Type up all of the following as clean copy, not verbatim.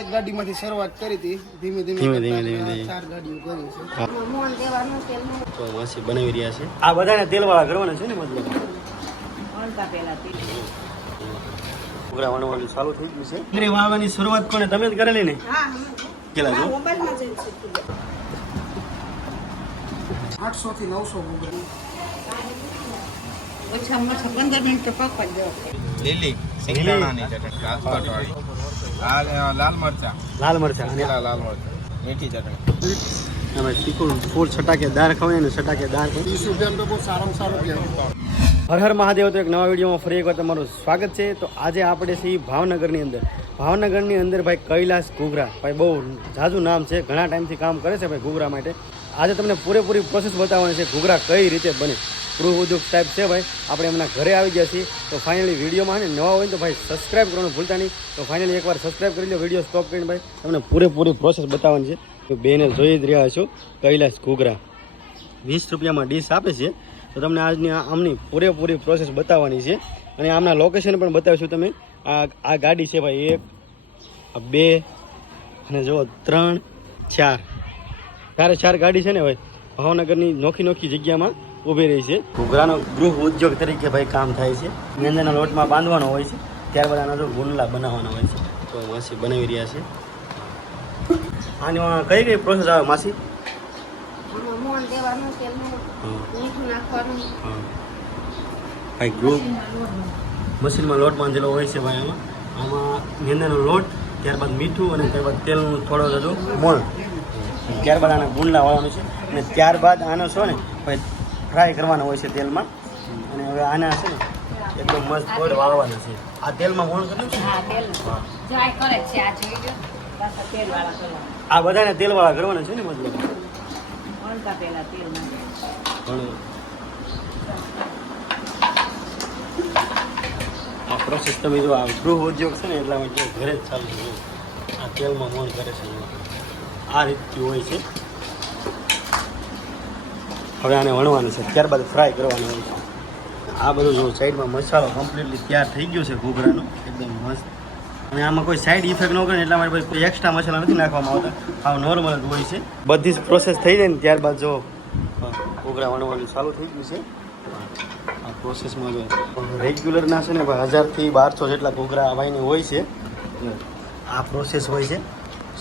એક ગાડીમાંથી શરૂઆત કરી હતી, ધીમે ધીમે 4 ગાડીઓ કરી છે. મોન દેવાનું તેલનું તો માસી બનાવી રહ્યા છે. આ બધાને તેલવાળા કરવાના છે ને, મતલબ ઓલકા પહેલા તેલ ઉગરા વાળવાનું ચાલુ થઈ ગયું છે. ડુંગળી વાવવાની શરૂઆત કોને, તમે જ કરેલી ને? હા, કેલા જો મોબાઈલમાં જઈ છે. 800 થી 900 ડુંગળી ઓછામાં ઓછા 15 મિનિટ તો પકવા દો. લીલી સિંગદાણાની ચટણી, રાજકોટવાળી. આ લાલ મરચા અને લાલ મરચા, મીઠી ચટણી. અમે તીખું ફૂલ છટાકેદાર ખવાય ને, છટાકેદાર 30 રૂપિયા તો બહુ સારામાં સારું કહેવાય. હર હર મહાદેવ. તો એક નવા વિડીયોમાં ફરી એકવાર તમારું સ્વાગત છે. તો આજે આપણે છીએ ભાવનગરની અંદર. ભાવનગરની અંદર ભાઈ કૈલાસ ઘૂઘરા, ભાઈ બહુ ઝાઝું નામ છે, ઘણા ટાઈમથી કામ કરે છે ભાઈ ઘૂઘરા માટે. આજે તમને પૂરેપૂરી પ્રોસેસ બતાવવાની છે, ઘૂઘરા કઈ રીતે બને. ગૃહ ઉદ્યોગ ટાઈપ છે ભાઈ. આપણે એમના ઘરે આવી ગયા છીએ. તો ફાઇનલી વિડીયોમાં ને નવા હોય તો ભાઈ સબસ્ક્રાઈબ કરવાનું ભૂલતા નહીં. તો ફાઇનલી એકવાર સબસ્ક્રાઈબ કરી લો, વિડીયો સ્ટોપ કરીને ભાઈ તમને પૂરેપૂરી પ્રોસેસ બતાવવાની છે. તો બેને જોઈ જ રહ્યા છો કૈલાસ ઘૂઘરા 20 રૂપિયામાં ડીશ આપે છે. તો તમને આજની આમની પૂરેપૂરી પ્રોસેસ બતાવવાની છે અને આમના લોકેશન પણ બતાવીશું. તમે આ ગાડી છે ભાઈ 1 2 અને જો 3 4 ચારે ગાડી છે ને ભાઈ ભાવનગરની નોખી જગ્યામાં ઊભી રહી છે. ઘૂઘરાનો ગૃહ ઉદ્યોગ તરીકે ભાઈ કામ થાય છે. મેંદાના લોટમાં બાંધવાનો હોય છે, ત્યારબાદ આના જો ગુંડલા બનાવવાના હોય છે. તો માસી બનાવી રહ્યા છે. આની કઈ પ્રોસેસ આવે માસી? મોણ દેવાનું, તેલનું મીઠું નાખવાનું. ભાઈ ગૃહ મશીનમાં લોટ બાંધેલો હોય છે ભાઈ. આમાં મેંદાનો લોટ, ત્યારબાદ મીઠું અને ત્યારબાદ તેલનું થોડો બધું મોણ, ત્યારબાદ આના ગુંડલા વાળવાનું છે અને ત્યારબાદ આનો છો ને ભાઈ ફ્રાય કરવાનો હોય છે તેલમાં. અને હવે આના છે ને એકદમ મસ્ત ગોળ વાળવાના છે. આ તેલમાં મોણ કર્યું છે. આ બધાને તેલવાળા કરવાના છે ને, મતલબ આ પ્રોસેસ તમે જો આ ગૃહ ઉદ્યોગ છે ને એટલા માટે ઘરે જ ચાલુ છે. આ તેલમાં મોણ કરે છે, આ રીતથી હોય છે. હવે આને વણવાનું છે, ત્યારબાદ ફ્રાય કરવાનું હોય છે. આ બધું જો સાઈડમાં મસાલો કમ્પ્લીટલી તૈયાર થઈ ગયો છે ઘૂઘરાનો, એકદમ મસ્ત. અને આમાં કોઈ સાઈડ ઇફેક્ટ ન કરે એટલા માટે કોઈ એક્સ્ટ્રા મસાલા નથી નાખવામાં આવતા, આવ નોર્મલ જ હોય છે. બધી જ પ્રોસેસ થઈ જાય ને ત્યારબાદ જો ઘૂઘરા વણવાનું ચાલુ થઈ ગયું છે. આ પ્રોસેસમાં જો રેગ્યુલરના છે ને ભાઈ 1000 થી 1200 જેટલા ઘૂઘરા ભાઈને હોય છે. આ પ્રોસેસ હોય છે.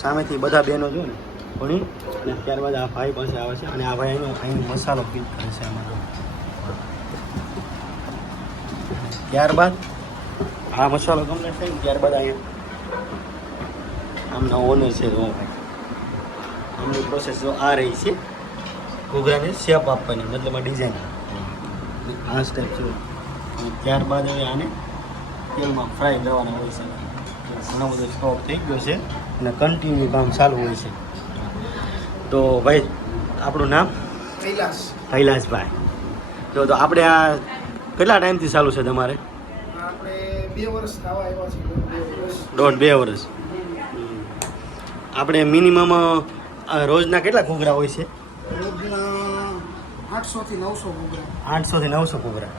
સામેથી બધા બહેનો જો ને વણી અને ત્યારબાદ આ ભાઈ પાસે આવે છે અને આ ભાઈ અહીંનો મસાલો ફિલ કરે છે આમાં. ત્યારબાદ આ મસાલો કમ્પ્લીટ થાય ત્યારબાદ અહીંયા આમના ઓનર છે જો ભાઈ, આમની પ્રોસેસ જો આ રહી છે ઘૂઘરાને શેપ આપવાની, મતલબ આ ડિઝાઇન આ સ્ટેપ છે. ત્યારબાદ હવે આને તેલમાં ફ્રાય કરવાના હોય છે. ઘણો બધો સ્ટોક થઈ ગયો છે અને કન્ટિન્યુ કામ ચાલુ હોય છે. તો ભાઈ આપણું નામ કૈલાસભાઈ. તો આપણે આ કેટલા ટાઈમથી ચાલુ છે તમારે? આપણે 2 વર્ષ થવા આવ્યા છે. 1.5 વર્ષ. આપણે મિનિમમ રોજના કેટલા ઘૂઘરા હોય છે? રોજના 800 થી 900 ઘૂઘરા. 800 થી 900 ઘૂઘરા.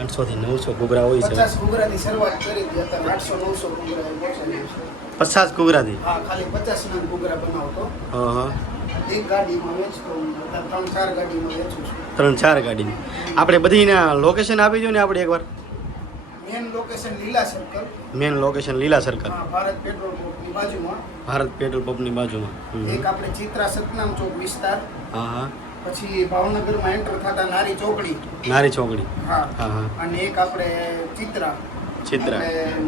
800 થી 900 ઘૂઘરા હોય છે. 50 ઘૂઘરાથી શરૂઆત કરી હતી, અત્યારે 800 900 ઘૂઘરા પહોંચાડી છે. 50 ઘૂઘરાથી? હા, ખાલી 50 ના ઘૂઘરા બનાવતો. હા. એક ગાડીમાં વેચતો, 3-4 ગાડીમાં વેચું છું. 3-4 ગાડી. આપણે બધીના લોકેશન આપી દો ને આપણે એકવાર. મેન લોકેશન લીલા સર્કલ. મેન લોકેશન લીલા સર્કલ. હા, ભારત પેટ્રોલ પંપની બાજુમાં. ભારત પેટ્રોલ પંપની બાજુમાં. એક આપણે ચિત્રા સતનામ ચોક વિસ્તાર. હા હા. પછી ભાવનગરમાં એન્ટર થતા નારી ચોકડી. હા હા. અને એક આપણે ચિત્રા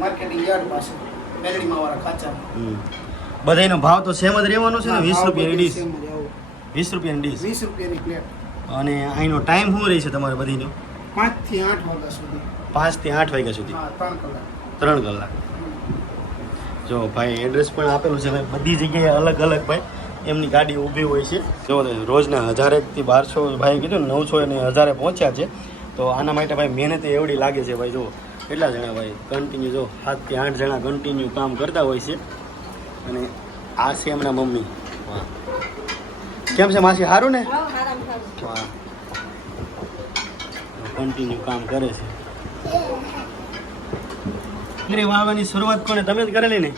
માર્કેટિંગ યાર્ડ પાસે મેલડીમાં વાળા ખાચા. બધાનો ભાવ તો સેમ જ રહેવાનો છે ને? 20 રૂપિયાની ડીશ. 20 રૂપિયાની ડીશ, 20 રૂપિયાની પ્લેટ. અને અહીંનો ટાઈમ શું રહે છે તમારે બધીનો? 5 થી 8 વાગ્યા સુધી. 5 થી 8 વાગ્યા સુધી? હા, 3 કલાક. જો ભાઈ એડ્રેસ પણ આપેલું છે ભાઈ, બધી જગ્યાએ અલગ અલગ ભાઈ એમની ગાડી ઊભી હોય છે. જો રોજના 1000 થી 1200 ભાઈ કીધું ને 900 અને 1000 પહોંચ્યા છે. તો આના માટે ભાઈ મહેનત એવડી લાગે છે ભાઈ. જો કેટલા જણા ભાઈ કન્ટિન્યુ, જો 7 થી 8 જણા કન્ટિન્યુ કામ કરતા હોય છે. અને આ છે એમના મમ્મી. કેમ છે માસી, સારું ને? હા, કન્ટિન્યુ કામ કરે છે. કાંગરી વાળવાની શરૂઆત કોને તમે જ કરેલી ને?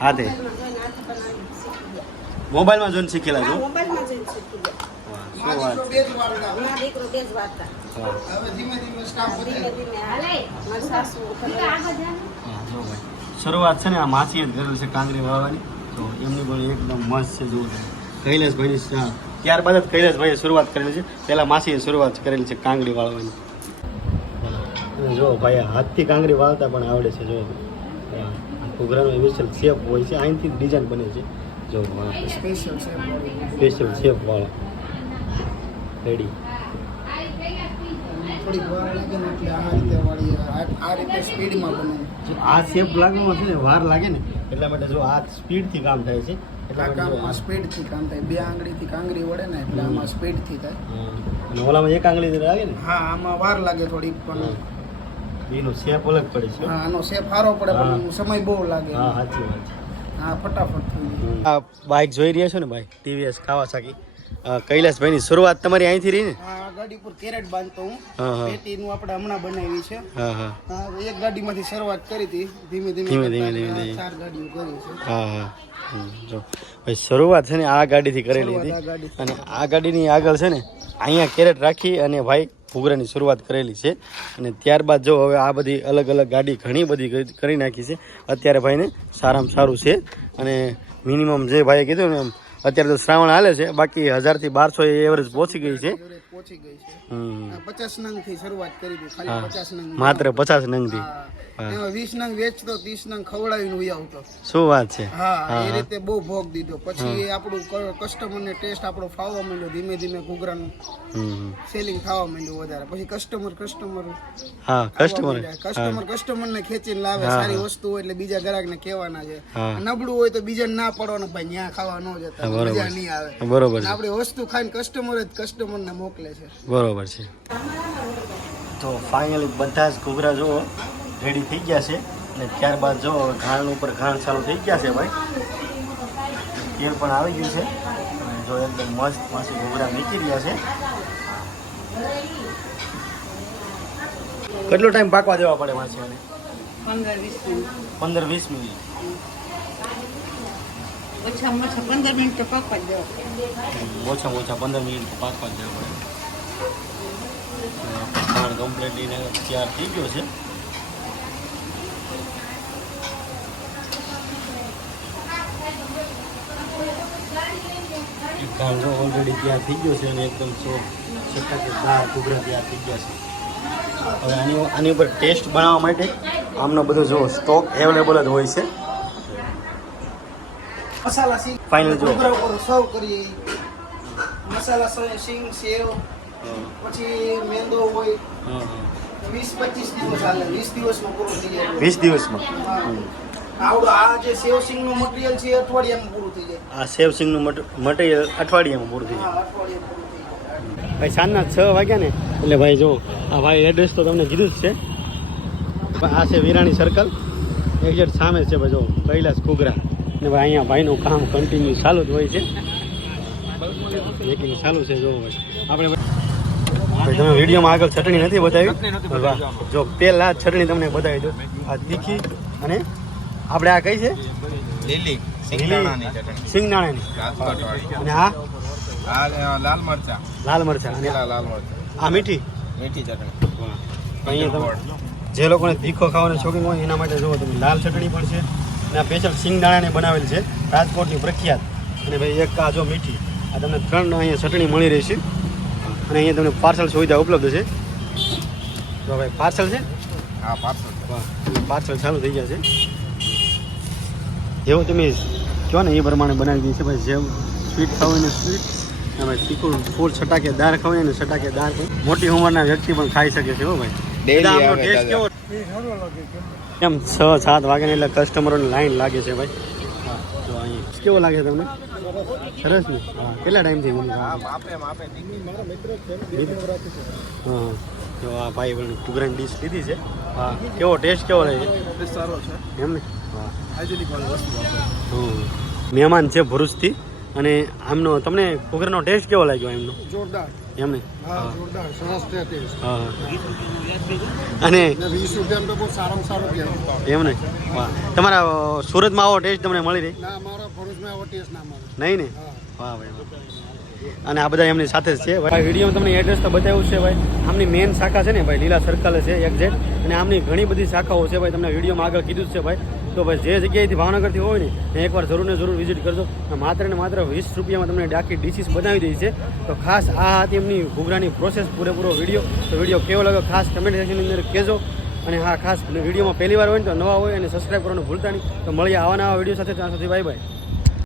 હા તે મોબાઈલમાં જોઈને શીખેલા છો? શરૂઆત છે ને આ માસીએ જ કરેલી છે કાંગરી વાળવાની, તો એમની પણ એકદમ મસ્ત છે. જુઓ કૈલાસભાઈની ત્યારબાદ જ કૈલાસભાઈએ શરૂઆત કરેલી છે. પહેલાં માસીએ શરૂઆત કરેલી છે કાંગરી વાળવાની. જો ભાઈ હાથથી કાંગરી વાળતા પણ આવડે છે. જો ઘૂઘરાનો સ્પેશિયલ શેપ હોય છે, અહીંથી ડિઝાઇન બને છે. જો સ્પેશિયલ શેપ વાળા રેડી. આ શેપ લાગવામાં છે ને વાર લાગે ને, એટલા માટે જો આ સ્પીડથી કામ થાય છે. સ્પીડથી કામ થાય. 2 આંગળીથી કાંગરી વળે ને એટલે આમાં સ્પીડથી થાય. અને ઓલામાં 1 આંગળી લાગે ને? હા, આમાં વાર લાગે થોડી, પણ એનો શેપ અલગ પડે છે. હા, આનો શેપ સારો પડે પણ સમય બહુ લાગે. હા, સાચી વાત છે. હા, ફટાફટ થઈ જાય. આ બાઇક જોઈ રહ્યા છો ને ભાઈ, TVS કાવાસાકી. કૈલાસભાઈની શરૂઆત તમારી અહીંથી રહી ને? આ ગાડી પર કેરેટ બાંધતો હું. પેટીનું આપણે હમણાં બનાવી છે. એક ગાડીમાંથી શરૂઆત કરી હતી, ધીમે ધીમે 4 ગાડીઓ કરી છે. જો ભાઈ શરૂઆત છે ને આ ગાડીથી કરેલી હતી, અને આ ગાડીની આગળ છે ને અહીંયા કેરેટ રાખી અને ભાઈ ઘૂઘરાની શરૂઆત કરેલી છે. અને ત્યારબાદ જો હવે આ બધી અલગ અલગ ગાડી ઘણી બધી કરી નાખી છે. અત્યારે ભાઈને સારામાં સારું છે. અને મિનિમમ જે ભાઈએ કીધું ને, અત્યારે તો શ્રાવણ હાલે છે, બાકી 1000 થી 1200 એવરેજ પહોંચી ગઈ છે. 50 નંગ થી શરૂઆત કરી હતી, ખાલી 50 નંગ, માત્ર 50 નંગ થી. 20 નંગ વેચતો, 30 નંગ ખવડાવીને ઉઈ આવતો. શું વાત છે? હા, એ રીતે બહુ ભોગ દીધો. પછી આપણું કસ્ટમરને ટેસ્ટ આપણો ફાવવા માંડ્યો. ધીમે ધીમે ઘૂઘરાનું સેલિંગ થવા માંડ્યું વધારે. પછી કસ્ટમરને ખેંચીને લાવે. સારી વસ્તુ હોય એટલે બીજા ગ્રાહકને કહેવાના છે. નબળું હોય તો બીજાને ના પડવાનું, ભાઈ ન્યા ખાવા ન જતા, મજા નહીં આવે. બરોબર. આપણી વસ્તુ ખાઈને કસ્ટમરને મોકલે છે. બરોબર છે. તો ફાઇનલી બધા જ ઘૂઘરા જો રેડી થઈ ગયા છે. અને ત્યારબાદ જો ઘાણ ઉપર ઘાણ ચાલુ થઈ ગયા છે ભાઈ. તેલ પણ આવી ગયું છે. જો એકદમ મસ્ત માસી ઘૂઘરા મીકી રહ્યા છે. કેટલો ટાઈમ પાકવા દેવા પડે માસી? 15-20 મિનિટ. ઓછામાં ઓછા 15 મિનિટ પાકવા દેવા પડે. ઓછામાં ઓછા 15 મિનિટ પાકવા દેવા પડે. ખાણ કમ્પ્લીટલી તૈયાર થઈ ગયો છે. ખાણ જો ઓલરેડી તૈયાર થઈ ગયો છે અને એકદમ ચટાકેદાર ઘૂઘરા તૈયાર થઈ ગયા છે. હવે આની ઉપર ટેસ્ટ બનાવવા માટે આમનો બધો જો સ્ટોક અવેલેબલ જ હોય છે. મસાલા સિંગ ફાઇનલ જો સર્વ કરીએ. મસાલા સિંગ, સેવ, પછી મેંદો હોય. 20-25 દિવસ હાલે. 20 દિવસમાં પૂરું થઈ જાય. 20 દિવસમાં આવડો આ જે સેવ સિંગ નું મટીરિયલ છે અઠવાડિયામાં પૂરું થઈ જાય. આ સેવ સિંગ નું મટીરિયલ અઠવાડિયામાં પૂરું થઈ જાય. અઠવાડિયામાં પૂરું થઈ જાય. ભાઈ સાંજના 6 વાગ્યા ને એટલે ભાઈ જો આ ભાઈ એડ્રેસ તો તમને કીધું જ છે. આ છે વિરાણી સર્કલ, એક્ઝેક્ટ સામે છે ભાઈ જો કૈલાસ ઘૂઘરા. ને ભાઈ અહીંયા ભાઈનું કામ કન્ટિન્યુ ચાલુ જ હોય છે. મેકિંગ ચાલુ છે. જો ભાઈ આપણે ભાઈ તમે વિડીયોમાં આગળ ચટણી નથી બતાવી. જો પહેલા ચટણી તમને બતાવી દો. આ તીખી અને આપણે આ કઈ છે? લીલી સિંગદાણાની ચટણી. સિંગદાણાની. અને આ લાલ મરચા. લાલ મરચા. અને લાલ મરચા. આ મીઠી ચટણી. અહીંયા તમે જે લોકોને તીખો ખાવાનો શોખીન હોય એના માટે જુઓ તમે લાલ ચટણી પણ છે. અને આ સ્પેશિયલ સિંગદાણાની બનાવેલી છે, રાજકોટની પ્રખ્યાત. અને ભાઈ એક આ જો મીઠી. આ તમને 3 અહીંયા ચટણી મળી રહેશે. અને અહીંયા તમને પાર્સલ સુવિધા ઉપલબ્ધ છે. તો ભાઈ પાર્સલ છે? હા, પાર્સલ. પાર્સલ ચાલુ થઈ ગયા છે. જેવું તમે કહો ને એ પ્રમાણે બનાવી દઈએ છે ભાઈ. જેમ સ્વીટ ખાવું ને સ્વીટ, અને ભાઈ તીખું ફૂલ છટાકેદાર ખાવું ને છટાકેદાર. મોટી ઉંમરના વ્યક્તિ પણ ખાઈ શકે છે. હો ભાઈ. ટેસ્ટ કેવો? એમ 6-7 વાગ્યા એટલે કસ્ટમરોની લાઈન લાગે છે ભાઈ. હા, તો અહીં કેવો લાગે તમને? સરસ ને? હા. કેટલા ટાઈમથી હા. તો આ ભાઈ પણ ઘૂઘરાની ડીશ લીધી છે. હા, કેવો ટેસ્ટ કેવો લાગે? સારો છે એમ ને? હા. હાઇજેનિક વાળી વસ્તુ. મહેમાન છે ભરૂચથી, અને આમનો તમને ઘૂઘરાનો ટેસ્ટ કેવો લાગ્યો એમનો જોરદાર. એમને હા, જોરદાર. સરસ છે ટેસ્ટ. હા અને ને 20 રૂપિયામાં તો બહુ સારામાં સારું કહેવાય. એમને વાહ તમારા સુરતમાં આવો ટેસ્ટ તમને મળી રહી ના, મારા ભરૂચમાં આવો ટેસ્ટ ના મળે. નહીં ને હા. વાહ ભાઈ વાહ. અને આ બધા એમની સાથે જ છે ભાઈ. વિડીયોમાં તમને એડ્રેસ તો બતાવ્યું છે ભાઈ. આમની મેન શાખા છે ને ભાઈ લીલા સર્કલ છે એક્ઝેક્ટ, અને આમની ઘણી બધી શાખાઓ છે ભાઈ. તમને વિડીયોમાં આગળ કીધું જ છે ભાઈ. તો ભાઈ જે જગ્યાએથી ભાવનગરથી હોય ને એ એકવાર જરૂર ને જરૂર વિઝિટ કરજો. માત્ર ને માત્ર 20 રૂપિયામાં તમને આખી ડીશીસ બનાવી દઈ છે. તો ખાસ આ હતી એમની ઘૂઘરાની પ્રોસેસ પૂરેપૂરો વિડીયો. તો વિડીયો કેવો લાગ્યો ખાસ કમેન્ટ સેક્શનની અંદર કહેજો. અને હા ખાસ વિડીયોમાં પહેલી વાર હોય ને તો નવા હોય અને સબસ્ક્રાઈબ કરવાનું ભૂલતા નહીં. તો મળીએ આવા નવા વિડીયો સાથે. ત્યાં સુધી બાય બાય.